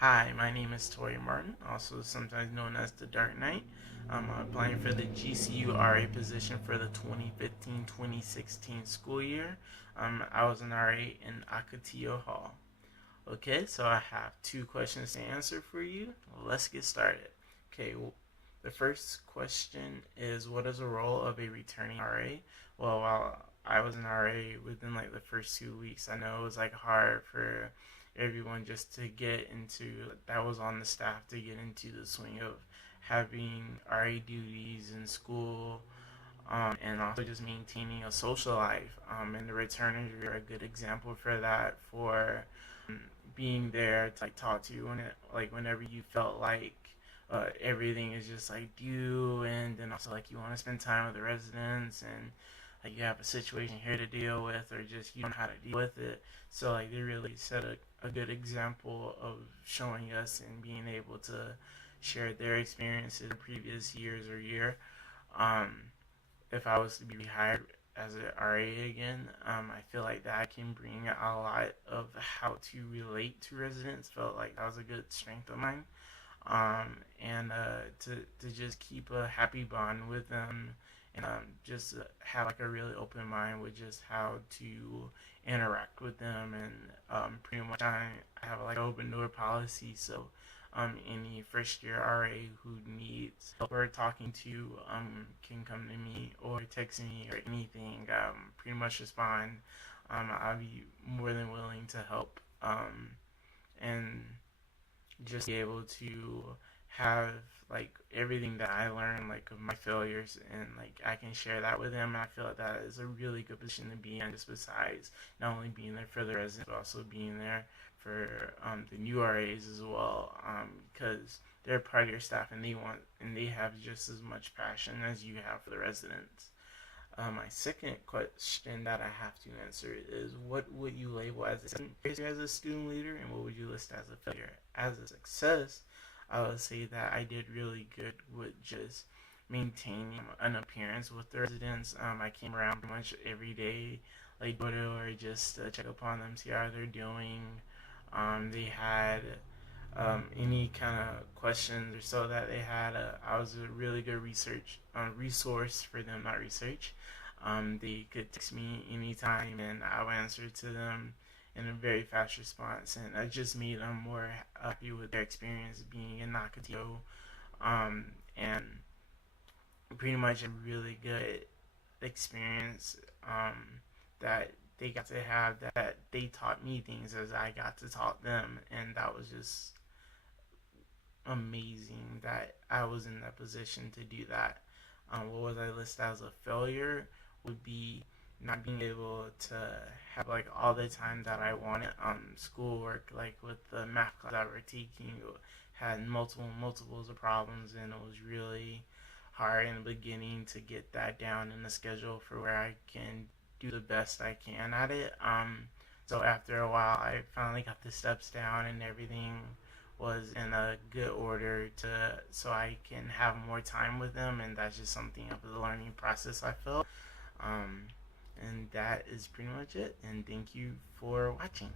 Hi, my name is Tori Martin, also sometimes known as the Dark Knight. I'm applying for the GCU RA position for the 2015-2016 school year. I was an RA in Akatillo Hall. Okay, so I have two questions to answer for you. Let's get started. Okay, the first question is, what is the role of a returning RA? Well, while I was an RA within like the first 2 weeks, I know it was like hard for everyone just to get into that was on the staff to get into the swing of having RA duties in school, and also just maintaining a social life. And the returners are a good example for that, for um, being there to like talk to you whenever you felt like everything is just like due, and then also like you want to spend time with the residents, and like you have a situation here to deal with, or just you don't know how to deal with it. So like they really set a good example of showing us and being able to share their experiences in previous years or year. Um, if I was to be hired as an RA again, I feel like that can bring a lot of how to relate to residents. Felt like that was a good strength of mine, and to just keep a happy bond with them, and just have like a really open mind with just how to interact with them, and pretty much I have like an open door policy. So any first year RA who needs help or talking to can come to me or text me or anything. Pretty much respond. I'll be more than willing to help, and just be able to have like everything that I learned, like of my failures, and like I can share that with them. And I feel like that is a really good position to be in, just besides not only being there for the residents, but also being there for the new RAs as well, because they're part of your staff, and they have just as much passion as you have for the residents. My second question that I have to answer is, what would you label as a student leader, and what would you list as a failure? As a success, I would say that I did really good with just maintaining an appearance with the residents. I came around pretty much every day, like door to door, just to check upon them, see how they're doing. They had any kind of questions or so that they had. I was a really good resource for them, not research. They could text me anytime, and I would answer to them in a very fast response, and I just made them more happy with their experience being in Nakato, and pretty much a really good experience, that they got to have, that they taught me things as I got to taught them, and that was just amazing that I was in that position to do that. What was I list as a failure would be not being able to have like all the time that I wanted. Schoolwork, like with the math class that we're taking, had multiples of problems, and it was really hard in the beginning to get that down in the schedule for where I can do the best I can at it. So after a while, I finally got the steps down, and everything was in a good order to so I can have more time with them, and that's just something of the learning process I felt. Um, and that is pretty much it. And thank you for watching.